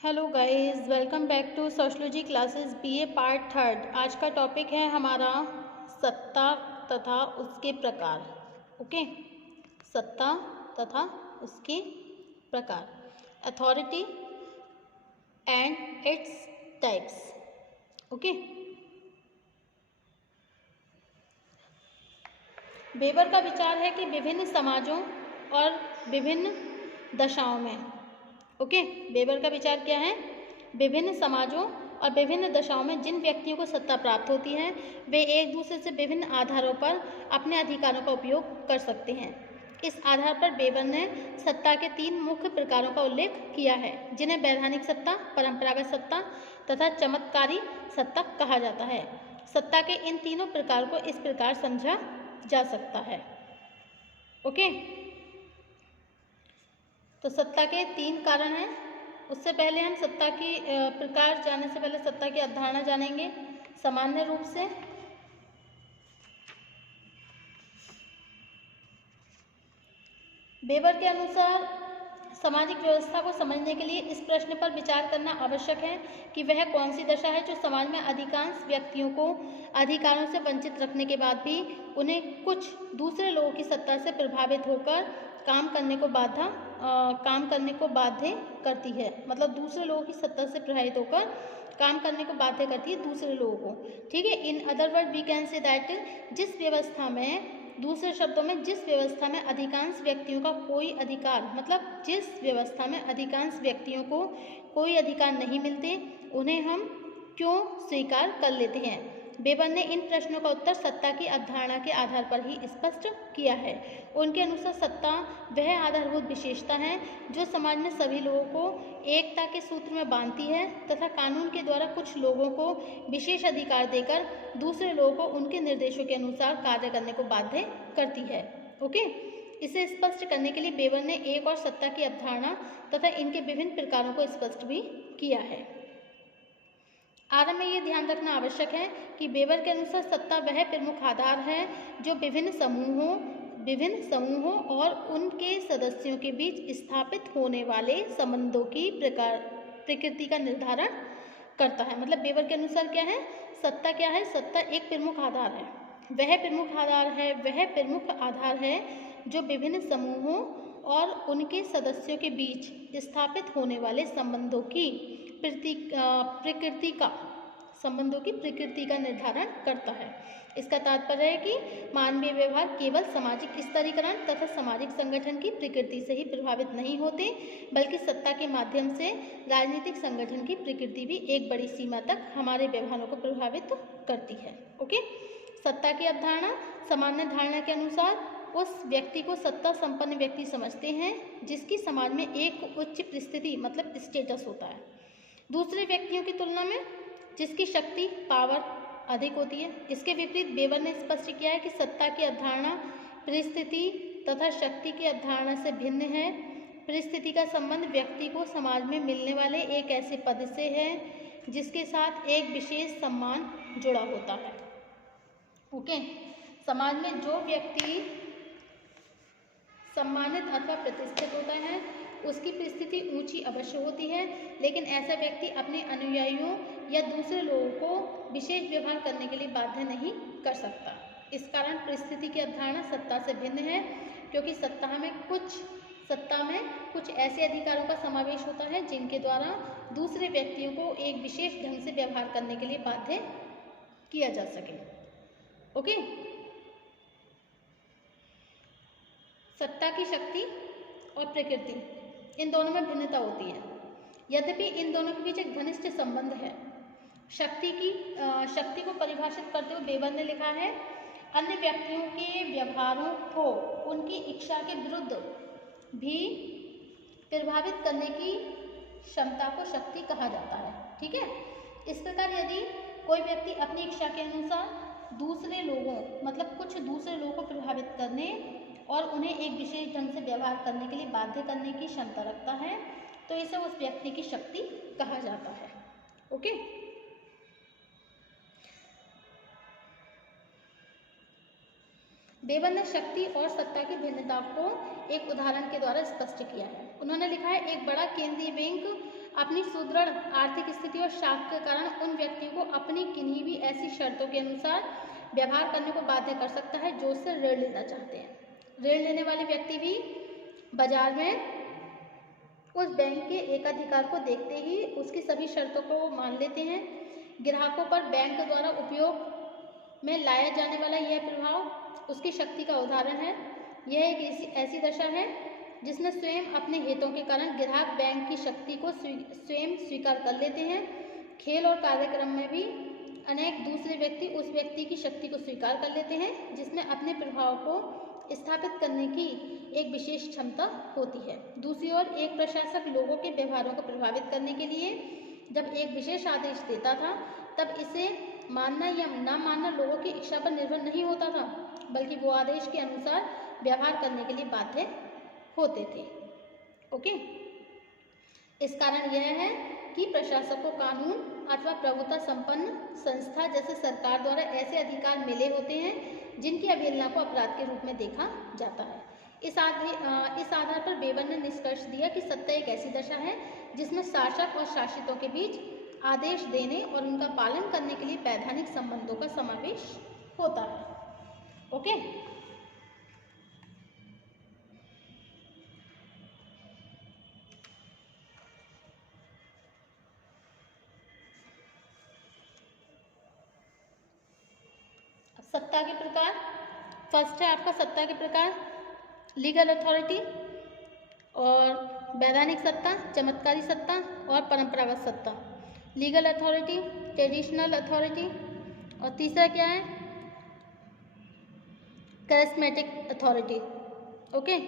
Hello guys, welcome back to sociology classes BA part third. आज का topic है हमारा सत्ता तथा उसके प्रकार। ओके, सत्ता तथा उसके प्रकार, authority and its types. Okay, weber का विचार है कि विभिन्न समाजों और विभिन्न दशाओं में, ओके, वेबर का विचार क्या है? विभिन्न समाजों और विभिन्न दशाओं में जिन व्यक्तियों को सत्ता प्राप्त होती है वे एक दूसरे से विभिन्न आधारों पर अपने अधिकारों का उपयोग कर सकते हैं। इस आधार पर वेबर ने सत्ता के 3 मुख्य प्रकारों का उल्लेख किया है, जिन्हें वैधानिक सत्ता, परंपरागत सत्ता तथा चमत्कारी सत्ता कहा जाता है। सत्ता के इन तीनों प्रकार को इस प्रकार समझा जा सकता है। ओके, तो सत्ता के 3 कारण हैं। उससे पहले हम सत्ता की प्रकार जानने से पहले सत्ता की अवधारणा जानेंगे। सामान्य रूप से वेबर के अनुसार सामाजिक व्यवस्था को समझने के लिए इस प्रश्न पर विचार करना आवश्यक है कि वह कौन सी दशा है जो समाज में अधिकांश व्यक्तियों को अधिकारों से वंचित रखने के बाद भी उन्हें कुछ दूसरे लोगों की सत्ता से प्रभावित होकर काम करने को बाध्य करती है। मतलब दूसरे लोगों की सत्ता से प्रभावित होकर काम करने को बाध्य करती है दूसरे लोगों को। ठीक है, in other word we can say that जिस व्यवस्था में, दूसरे शब्दों में, जिस व्यवस्था में अधिकांश व्यक्तियों का कोई अधिकार, मतलब जिस व्यवस्था में अधिकांश व्यक्तियों को कोई अधिकार नहीं मिलते, उन्हें हम क्यों स्वीकार कर लेते हैं। वेबर ने इन प्रश्नों का उत्तर सत्ता की अवधारणा के आधार पर ही स्पष्ट किया है। उनके अनुसार सत्ता वह आधारभूत विशेषता है जो समाज में सभी लोगों को एकता के सूत्र में बांधती है तथा कानून के द्वारा कुछ लोगों को विशेष अधिकार देकर दूसरे लोगों को उनके निर्देशों के अनुसार कार्य करने को बाध्य करती है। ओके, इसे स्पष्ट करने के लिए वेबर ने एक और सत्ता की अवधारणा तथा इनके विभिन्न प्रकारों को स्पष्ट भी किया है। आरंभ में ये ध्यान रखना आवश्यक है कि वेबर के अनुसार सत्ता वह प्रमुख आधार है जो विभिन्न समूहों और उनके सदस्यों के बीच स्थापित होने वाले संबंधों की प्रकृति का निर्धारण करता है। मतलब वेबर के अनुसार क्या है? सत्ता क्या है? सत्ता एक प्रमुख आधार है। वह प्रमुख आधार है जो विभिन्न समूहों और उनके सदस्यों के बीच स्थापित होने वाले संबंधों की प्रकृति का निर्धारण करता है। इसका तात्पर्य है कि मानवीय व्यवहार केवल सामाजिक स्तरीकरण तथा सामाजिक संगठन की प्रकृति से ही प्रभावित नहीं होते, बल्कि सत्ता के माध्यम से राजनीतिक संगठन की प्रकृति भी एक बड़ी सीमा तक हमारे व्यवहारों को प्रभावित करती है। ओके, सत्ता की अवधारणा सामान्य धारणा के अनुसार उस व्यक्ति को सत्ता संपन्न व्यक्ति समझते हैं जिसकी समाज में एक उच्च परिस्थिति, मतलब स्टेटस होता है, दूसरे व्यक्तियों की तुलना में जिसकी शक्ति, पावर अधिक होती है। इसके विपरीत वेबर ने स्पष्ट किया है कि सत्ता की अवधारणा परिस्थिति तथा शक्ति की अवधारणा से भिन्न है। परिस्थिति का संबंध व्यक्ति को समाज में मिलने वाले एक ऐसे पद से है जिसके साथ एक विशेष सम्मान जुड़ा होता है। ओके, समाज में जो व्यक्ति सम्मानित अथवा प्रतिष्ठित होता है उसकी परिस्थिति ऊंची अवश्य होती है, लेकिन ऐसा व्यक्ति अपने अनुयायियों या दूसरे लोगों को विशेष व्यवहार करने के लिए बाध्य नहीं कर सकता। इस कारण परिस्थिति की अवधारणा सत्ता से भिन्न है, क्योंकि सत्ता में कुछ ऐसे अधिकारों का समावेश होता है जिनके द्वारा दूसरे व्यक्तियों को एक विशेष ढंग से व्यवहार करने के लिए बाध्य किया जा सके। ओके, सत्ता की शक्ति और प्रकृति, इन दोनों में भिन्नता होती है, यद्यपि इन दोनों के बीच एक घनिष्ठ संबंध है। शक्ति को परिभाषित करते हुए वेबर ने लिखा है, अन्य व्यक्तियों के व्यवहारों को उनकी इच्छा के विरुद्ध भी प्रभावित करने की क्षमता को शक्ति कहा जाता है। ठीक है, इस प्रकार यदि कोई व्यक्ति अपनी इच्छा के अनुसार दूसरे लोगों, मतलब कुछ दूसरे लोगों को प्रभावित करने और उन्हें एक विशेष ढंग से व्यवहार करने के लिए बाध्य करने की क्षमता रखता है, तो इसे उस व्यक्ति की शक्ति कहा जाता है। ओके, वेबर ने शक्ति और सत्ता की भिन्नता को एक उदाहरण के द्वारा स्पष्ट किया है। उन्होंने लिखा है, एक बड़ा केंद्रीय बैंक अपनी सुदृढ़ आर्थिक स्थिति और साख के कारण उन व्यक्तियों को अपनी किन्हीं भी ऐसी शर्तों के अनुसार व्यवहार करने को बाध्य कर सकता है जो उससे ऋण लेना चाहते हैं। ऋण लेने वाले व्यक्ति भी बाजार में उस बैंक के एकाधिकार को देखते ही उसकी सभी शर्तों को मान लेते हैं। ग्राहकों पर बैंक द्वारा उपयोग में लाया जाने वाला यह प्रभाव उसकी शक्ति का उदाहरण है। यह एक ऐसी दशा है जिसमें स्वयं अपने हितों के कारण ग्राहक बैंक की शक्ति को स्वयं स्वीकार कर लेते हैं। खेल और कार्यक्रम में भी अनेक दूसरे व्यक्ति उस व्यक्ति की शक्ति को स्वीकार कर लेते हैं जिसमें अपने प्रभाव को स्थापित करने की एक विशेष क्षमता होती है। दूसरी ओर एक प्रशासक लोगों के व्यवहारों को प्रभावित करने के लिए जब एक विशेष आदेश देता था तब इसे मानना या न मानना लोगों की इच्छा पर निर्भर नहीं होता था, बल्कि वो आदेश के अनुसार व्यवहार करने के लिए बाध्य होते थे। ओके, इस कारण यह है कि प्रशासक को कानून अथवा प्रभुता संपन्न संस्था जैसे सरकार द्वारा ऐसे अधिकार मिले होते हैं जिनकी अवहेलना को अपराध के रूप में देखा जाता है। इस आधार पर वेबर ने निष्कर्ष दिया कि सत्ता एक ऐसी दशा है जिसमें शासक और शासितों के बीच आदेश देने और उनका पालन करने के लिए वैधानिक संबंधों का समावेश होता है। ओके, सत्ता के प्रकार। फर्स्ट है आपका सत्ता के प्रकार, लीगल अथॉरिटी और वैधानिक सत्ता, चमत्कारी सत्ता और परंपरागत सत्ता। लीगल अथॉरिटी, ट्रेडिशनल अथॉरिटी और तीसरा क्या है, करिस्मेटिक अथॉरिटी। ओके,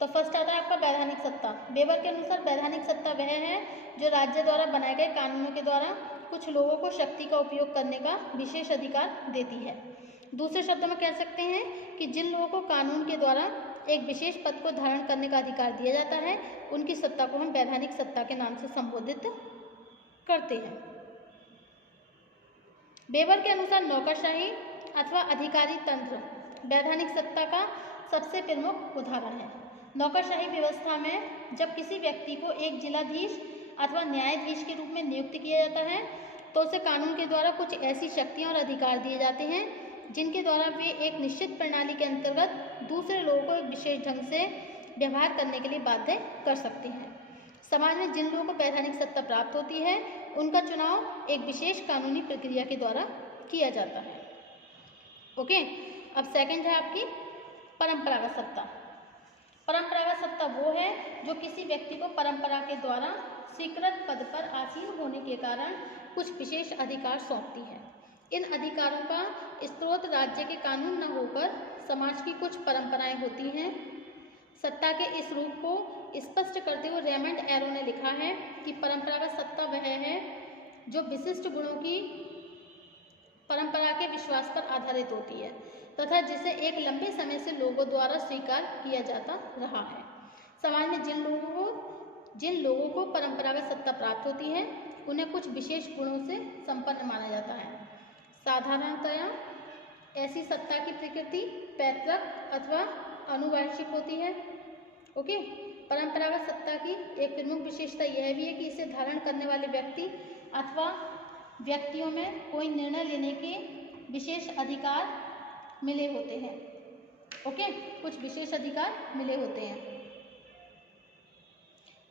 तो फर्स्ट आता है आपका वैधानिक सत्ता। वेबर के अनुसार वैधानिक सत्ता वह है जो राज्य द्वारा बनाए गए कानूनों के द्वारा कुछ लोगों को शक्ति का उपयोग करने का विशेष अधिकार देती है। दूसरे शब्दों में कह सकते हैं कि जिन लोगों को कानून के द्वारा एक विशेष पद को धारण करने का अधिकार दिया जाता है उनकी सत्ता को हम वैधानिक सत्ता के नाम से संबोधित करते हैं। वेबर के अनुसार नौकरशाही अथवा अधिकारी तंत्र वैधानिक सत्ता का सबसे प्रमुख उदाहरण है। नौकरशाही व्यवस्था में जब किसी व्यक्ति को एक जिलाधीश अथवा न्यायाधीश के रूप में नियुक्त किया जाता है तो उसे कानून के द्वारा कुछ ऐसी शक्तियां और अधिकार दिए जाते हैं जिनके द्वारा वे एक निश्चित प्रणाली के अंतर्गत दूसरे लोगों को एक विशेष ढंग से व्यवहार करने के लिए बाध्य कर सकते हैं। समाज में जिन लोगों को वैधानिक सत्ता प्राप्त होती है उनका चुनाव एक विशेष कानूनी प्रक्रिया के द्वारा किया जाता है। ओके, अब सेकंड है आपकी परंपरागत सत्ता। परंपरागत सत्ता वो है जो किसी व्यक्ति को परंपरा के द्वारा स्वीकृत पद पर आसीन होने के कारण कुछ विशेष अधिकार सौंपती है। इन अधिकारों का स्रोत राज्य के कानून न होकर समाज की कुछ परंपराएं होती हैं। सत्ता के इस रूप को स्पष्ट करते हुए रेमंड एरो ने लिखा है कि परंपरागत सत्ता वह है जो विशिष्ट गुणों की परंपरा के विश्वास पर आधारित होती है तथा जिसे एक लंबे समय से लोगों द्वारा स्वीकार किया जाता रहा है। समाज में जिन लोगों को परंपरागत सत्ता प्राप्त होती है उन्हें कुछ विशेष गुणों से संपन्न माना जाता है। साधारणतया ऐसी सत्ता की प्रकृति पैतृक अथवा आनुवंशिक होती है। ओके, परंपरागत सत्ता की एक प्रमुख विशेषता यह भी है कि इसे धारण करने वाले व्यक्ति अथवा व्यक्तियों में कोई निर्णय लेने के विशेष अधिकार मिले होते हैं। ओके, कुछ विशेष अधिकार मिले होते हैं।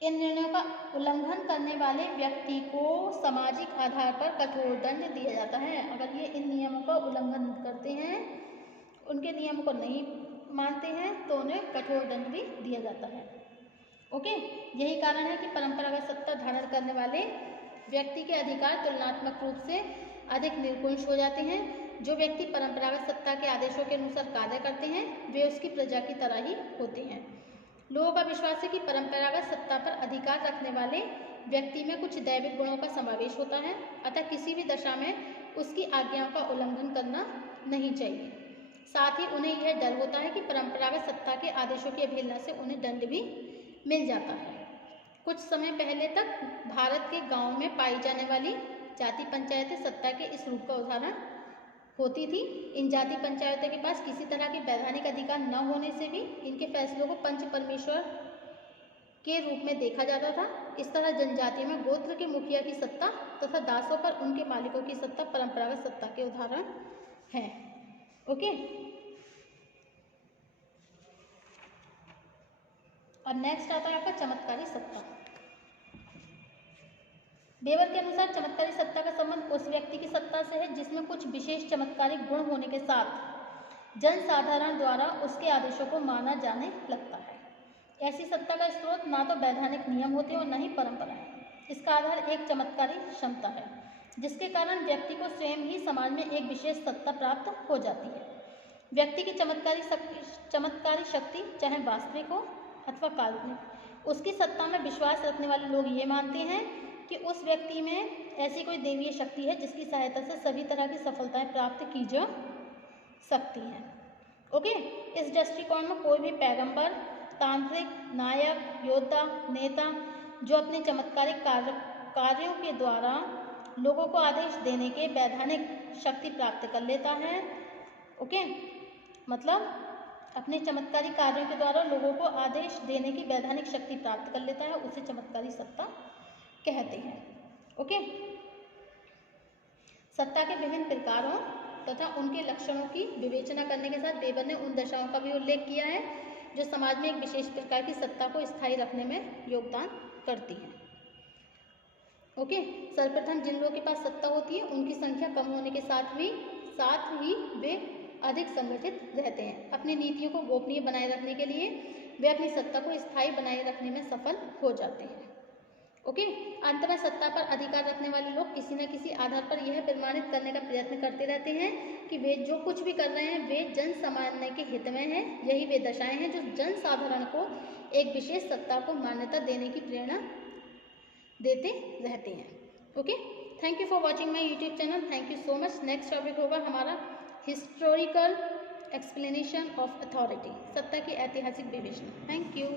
इन निर्णयों का उल्लंघन करने वाले व्यक्ति को सामाजिक आधार पर कठोर दंड दिया जाता है। अगर ये इन नियमों का उल्लंघन करते हैं, उनके नियमों को नहीं मानते हैं तो उन्हें कठोर दंड भी दिया जाता है। ओके, यही कारण है कि परंपरागत सत्ता धारण करने वाले व्यक्ति के अधिकार तुलनात्मक रूप से अधिक निर्कुंश हो जाते हैं। जो व्यक्ति परंपरागत सत्ता के आदेशों के अनुसार कार्य करते हैं वे उसकी प्रजा की तरह ही होते हैं। लोगों का विश्वास है कि परंपरागत सत्ता पर अधिकार रखने वाले व्यक्ति में कुछ दैविक गुणों का समावेश होता है, अतः किसी भी दशा में उसकी आज्ञाओं का उल्लंघन करना नहीं चाहिए। साथ ही उन्हें यह डर होता है कि परंपरागत सत्ता के आदेशों की अवहेलना से उन्हें दंड भी मिल जाता है। कुछ समय पहले तक भारत के गाँव में पाई जाने वाली जाति पंचायतें सत्ता के इस रूप का उदाहरण होती थी। इन जाति पंचायतों के पास किसी तरह के वैधानिक अधिकार न होने से भी इनके फैसलों को पंच परमेश्वर के रूप में देखा जाता था। इस तरह जनजातियों में गोत्र के मुखिया की सत्ता तथा दासों पर उनके मालिकों की सत्ता परंपरागत सत्ता के उदाहरण हैं। ओके, और नेक्स्ट आता है आपका चमत्कारी सत्ता। वेबर के अनुसार चमत्कारी सत्ता का संबंध उस व्यक्ति की सत्ता से है जिसमें कुछ विशेष चमत्कारिक गुण होने के साथ जनसाधारण द्वारा उसके आदेशों को माना जाने लगता है। ऐसी सत्ता का स्रोत ना तो वैधानिक नियम होते हैं और न ही परंपरा है। इसका आधार एक चमत्कारी क्षमता है जिसके कारण व्यक्ति को स्वयं ही समाज में एक विशेष सत्ता प्राप्त हो जाती है। व्यक्ति की चमत्कारी शक्ति चाहे वास्तविक हो अथवा काल्पनिक, उसकी सत्ता में विश्वास रखने वाले लोग ये मानते हैं कि उस व्यक्ति में ऐसी कोई दैवीय शक्ति है जिसकी सहायता से सभी तरह की सफलताएं प्राप्त की जा सकती हैं। ओके, इस दृष्टिकोण में कोई भी पैगंबर, तांत्रिक, नायक, योद्धा, नेता जो अपने चमत्कारिक कार्यों के द्वारा लोगों को आदेश देने के वैधानिक शक्ति प्राप्त कर लेता है। ओके, मतलब अपने चमत्कारी कार्यों के द्वारा लोगों को आदेश देने की वैधानिक शक्ति प्राप्त कर लेता है, उसे चमत्कारी सत्ता कहते हैं। ओके, सत्ता के विभिन्न प्रकारों तथा उनके लक्षणों की विवेचना करने के साथ वेबर ने उन दशाओं का भी उल्लेख किया है जो समाज में एक विशेष प्रकार की सत्ता को स्थायी रखने में योगदान करती हैं। ओके, सर्वप्रथम जिन लोगों के पास सत्ता होती है उनकी संख्या कम होने के साथ ही वे अधिक संगठित रहते हैं। अपनी नीतियों को गोपनीय बनाए रखने के लिए वे अपनी सत्ता को स्थायी बनाए रखने में सफल हो जाते हैं। ओके, अंत में सत्ता पर अधिकार रखने वाले लोग किसी न किसी आधार पर यह प्रमाणित करने का प्रयत्न करते रहते हैं कि वे जो कुछ भी कर रहे हैं वे जन सामान्य के हित में है। यही वे दशाएं हैं जो जन साधारण को एक विशेष सत्ता को मान्यता देने की प्रेरणा देते रहते हैं। Okay, thank you for watching my YouTube channel. Thank you so much. Next topic होगा हमारा हिस्टोरिकल एक्सप्लेनेशन ऑफ अथॉरिटी, सत्ता की ऐतिहासिक विवेचना। Thank you.